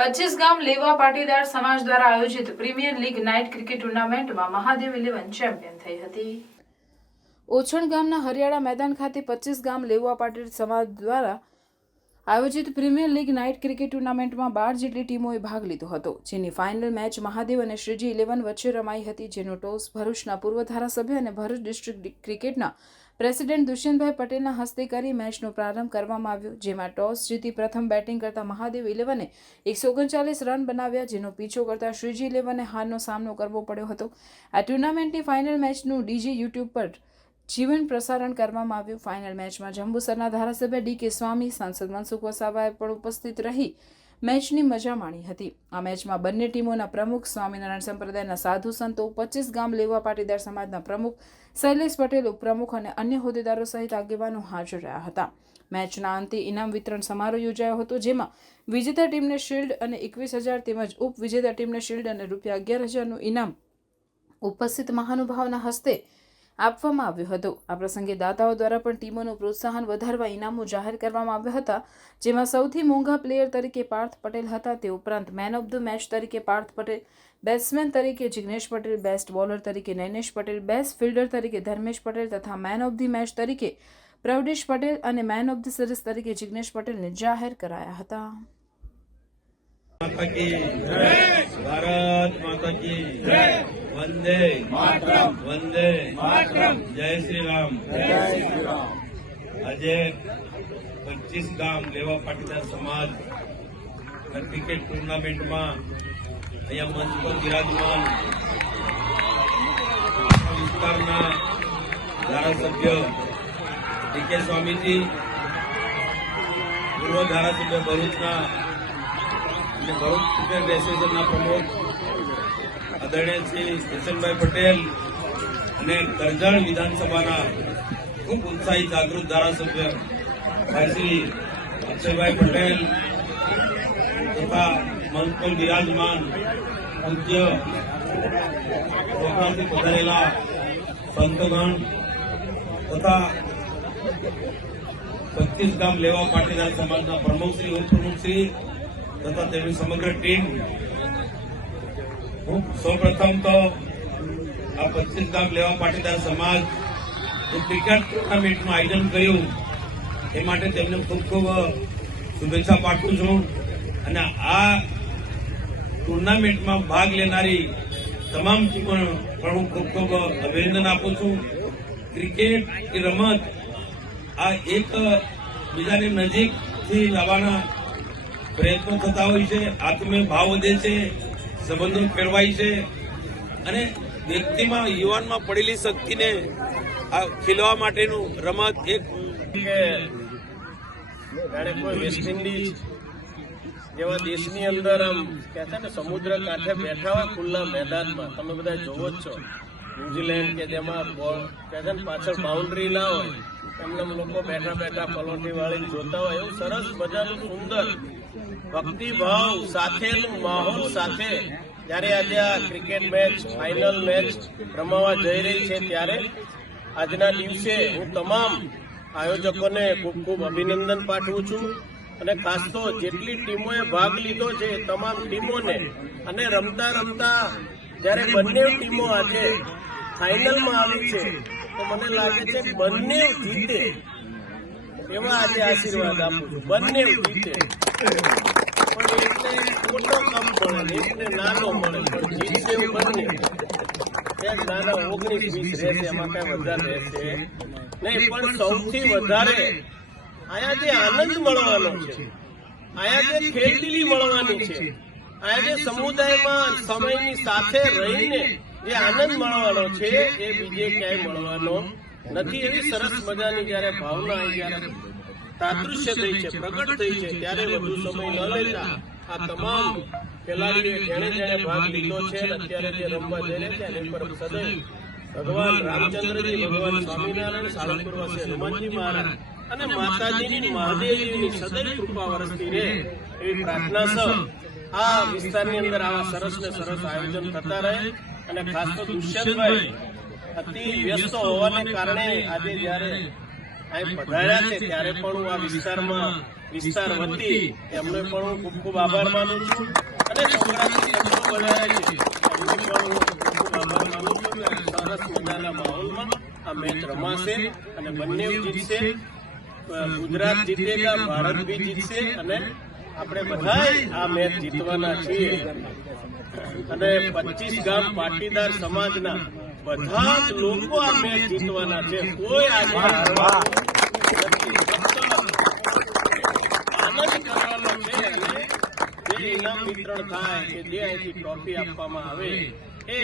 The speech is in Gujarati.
25 ગામ લેવા પાટીદાર સમાજ દ્વારા આયોજિત પ્રીમિયર લીગ નાઇટ ક્રિકેટ ટુર્નામેન્ટમાં મહાદેવ 11 ચેમ્પિયન થઈ હતી। ઓછણ ગામના હરિયાળા મેદાન ખાતે 25 ગામ લેવા પાટીદાર સમાજ દ્વારા આયોજિત પ્રીમિયર લીગ નાઇટ ક્રિકેટ ટુર્નામેન્ટમાં 12 જેટલી ટીમોએ ભાગ લીધો હતો, જેની ફાઇનલ મેચ મહાદેવ અને શ્રીજી 11 વચ્ચે રમાઈ હતી, જેનો ટોસ ભરૂચના પૂર્વ ધારાસભ્ય અને ભરૂચ ડિસ્ટ્રિક્ટ ક્રિકેટના પ્રેસિડેન્ટ દુષ્યંતભાઈ પટેલના હસ્તે કરી મેચનો પ્રારંભ કરવામાં આવ્યો, જેમાં ટોસ જીતી પ્રથમ બેટિંગ કરતા મહાદેવ 11એ 139 રન બનાવ્યા, જેનો પીછો કરતા શ્રીજી 11એ હારનો સામનો કરવો પડ્યો હતો। આ ટુર્નામેન્ટની ફાઇનલ મેચનું ડીજી યુટ્યુબ પર જીવન પ્રસારણ કરવામાં આવ્યું। ફાઇનલ મેચમાં જંબુસરના ધારાસભ્ય ડી.કે. સ્વામી, સાંસદ મનસુખ વસાવાએ પણ ઉપસ્થિત રહી મેચની મજા માણી હતી। આ મેચમાં બંને ટીમોના પ્રમુખ, સ્વામિનારાયણ સંપ્રદાયના સાધુ સંતો, 25 ગામ લેવા પાટીદાર સમાજના પ્રમુખ શૈલેષ પટેલ ઉપપ્રમુખ અને અન્ય હોદ્દેદારો સહિત આગેવાનો હાજર રહ્યા હતા। મેચના અંતે ઇનામ વિતરણ સમારોહ યોજાયો હતો, જેમાં વિજેતા ટીમને શિલ્ડ અને 21,000 તેમજ ઉપવિજેતા ટીમને શિલ્ડ અને ₹11,000નું ઇનામ ઉપસ્થિત મહાનુભાવોના હસ્તે આપવામાં આવ્યું હતું। આ પ્રસંગે દાતાઓ દ્વારા પણ ટીમોનું પ્રોત્સાહન વધારવા ઇનામો જાહેર કરવામાં આવ્યા હતા, જેમાં સૌથી મોંઘા પ્લેયર તરીકે પાર્થ પટેલ હતા। તે ઉપરાંત મેન ઓફ ધ મેચ તરીકે પાર્થ પટેલ, બેટ્સમેન તરીકે જિગ્નેશ પટેલ, બેસ્ટ બોલર તરીકે નૈનેશ પટેલ, બેસ્ટ ફિલ્ડર તરીકે ધર્મેશ પટેલ તથા મેન ઓફ ધ મેચ તરીકે પ્રવડેશ પટેલ અને મેન ઓફ ધ સિરીઝ તરીકે જિગ્નેશ પટેલને જાહેર કરાયા હતા। माता की जय, भारत माता की जय, वंदे मातरम, वंदे मातरम, जय श्री राम, जय श्री राम। આજે 25 ગામ લેવા પાટીદાર સમાજ ક્રિકેટ ટુર્નામેન્ટમાં અહીંયા મંચ પર બિરાજમાન વિસ્તારના ધારાસભ્ય ડી.કે. સ્વામીજી, પૂર્વ ધારાસભ્ય ભરૂચના ભરૂચ ક્રિકેટ એસોસિએશનના પ્રમુખ આદરણીય શ્રી કિશનભાઈ પટેલ અને કરજણ વિધાનસભાના ખૂબ ઉત્સાહી જાગૃત ધારાસભ્ય ભાઈ શ્રી અક્ષયભાઈ પટેલ તથા મંચ પર બિરાજમાન પૂજ્ય પ્રોગ્રામથી પધારેલા સંતગણ તથા 25 ગામ લેવા પાટીદાર સમાજના પ્રમુખશ્રી, ઉપપ્રમુખશ્રી તથા તેની સમગ્ર ટીમ, હું સૌપ્રથમ તો આ 25 ગામ લેવા પાટીદાર સમાજ ક્રિકેટ ટુર્નામેન્ટનું આયોજન કર્યું એ માટે તેમને ખૂબ ખૂબ શુભેચ્છા પાઠવું છું અને આ ટુર્નામેન્ટમાં ભાગ લેનારી તમામ ટીમોને પણ હું ખૂબ ખૂબ અભિનંદન આપું છું। ક્રિકેટ એ રમત આ એક બીજાને નજીકથી લાવવાના પ્રયત્નો થતા હોય છે, આત્મીય ભાવ વધે છે, સંબંધો કેળવાય છે અને વ્યક્તિમાં, યુવાનમાં પડેલી શક્તિને આ ખીલવા માટેનું રમત એક જાણે કોઈ વેસ્ટ ઇન્ડિઝ જેવા દેશની અંદર આમ કહેતા ને સમુદ્ર કાંઠે બેઠા હોય ખુલ્લા મેદાનમાં, તમે બધા જોવો જ છો। ન્યુઝીલેન્ડ કે જેમાં કહેતા ને પાછળ બાઉન્ડ્રી ના હોય, એમને લોકો બેઠા બેઠા પલોઠી વાળીને જોતા હોય, એવું સરસ મજાનું સુંદર ભક્તિભાવ સાથેનું માહોલ સાથે જ્યારે આજે આ ક્રિકેટ મેચ, ફાઇનલ મેચ રમાવા જઈ રહી છે, ત્યારે આજના દિવસે હું તમામ આયોજકોને ખૂબ ખૂબ અભિનંદન પાઠવું છું અને ખાસ તો જેટલી ટીમોએ ભાગ લીધો છે એ તમામ ટીમોને, અને રમતા રમતા જ્યારે બંને ટીમો આજે ફાઇનલમાં આવી છે તો મને લાગે છે બંને જીતે એવા આજે આશીર્વાદ આપું છું। બંને જીતે પણ એટલે મોટો કમ મળે, એકને નાનો મળે, પણ જીતશે એવું બંને। એક નાના 19-20 રહેશે, એમાં કઈ વધારે રહેશે નહીં, પણ સૌથી વધારે આયા જે આનંદ મળવાનો છે, આયા જે ખેલદિલી મળવાની છે, આયા જે સમુદાયમાં સમયની સાથે રહીને જે આનંદ મળવાનો છે એ બીજે ક્યાંય મળવાનો નથી। એવી સરસ મજાની જયારે ભાવના, જયારે તાદૃશ્ય થઈ છે, પ્રગટ થઈ છે, ત્યારે વધુ સમય ન લેતા આ તમામ ખેલાડીઓએ જેણે જેણે ભાગ લીધો છે અત્યારે જે રમવા જઈ રહ્યા છે એની પર સદૈવ ભગવાન રામચંદ્રજી, ભગવાન સ્વામિનારાયણ, સાળંગપુરવાસી હનુમાનજી મહારાજ અને માતાજીની, મહાદેવજીની સદૈવ કૃપા વરસતી રહે એવી પ્રાર્થના સહ આ વિસ્તારની અંદર આવા સરસ ને સરસ આયોજન થતા રહે। અને ખાસ તો દુષ્યંતભાઈ અતિ વ્યસ્ત હોવાને કારણે આજે જયારે અહીં પધાર્યા છે ત્યારે પણ હું આ વિસ્તાર વતી એમનો પણ હું ખૂબ ખૂબ આભાર માનું છું અને છોકરાથી જેમનો પધાર્યા છે એમને પણ હું ખૂબ ખૂબ આભાર માનું છું. સરસ મજાના માહોલમાં આ મેચ રમાશે અને બંને જીતશે. ગુજરાત જીતેગા, ભારત ભી જીતશે અને આપણે બધા આ મેચ જીતવાના છીએ. અને 25 ગામ પાટીદાર સમાજના બધા જ લોકો આ મેચ જીતવાના છે. કોઈ આગળ હારવાનું નથી. આનંદ કરવાનો છે અને જે ઇનામ વિતરણ થાય કે જે અહીંથી ટ્રોફી આપવામાં આવે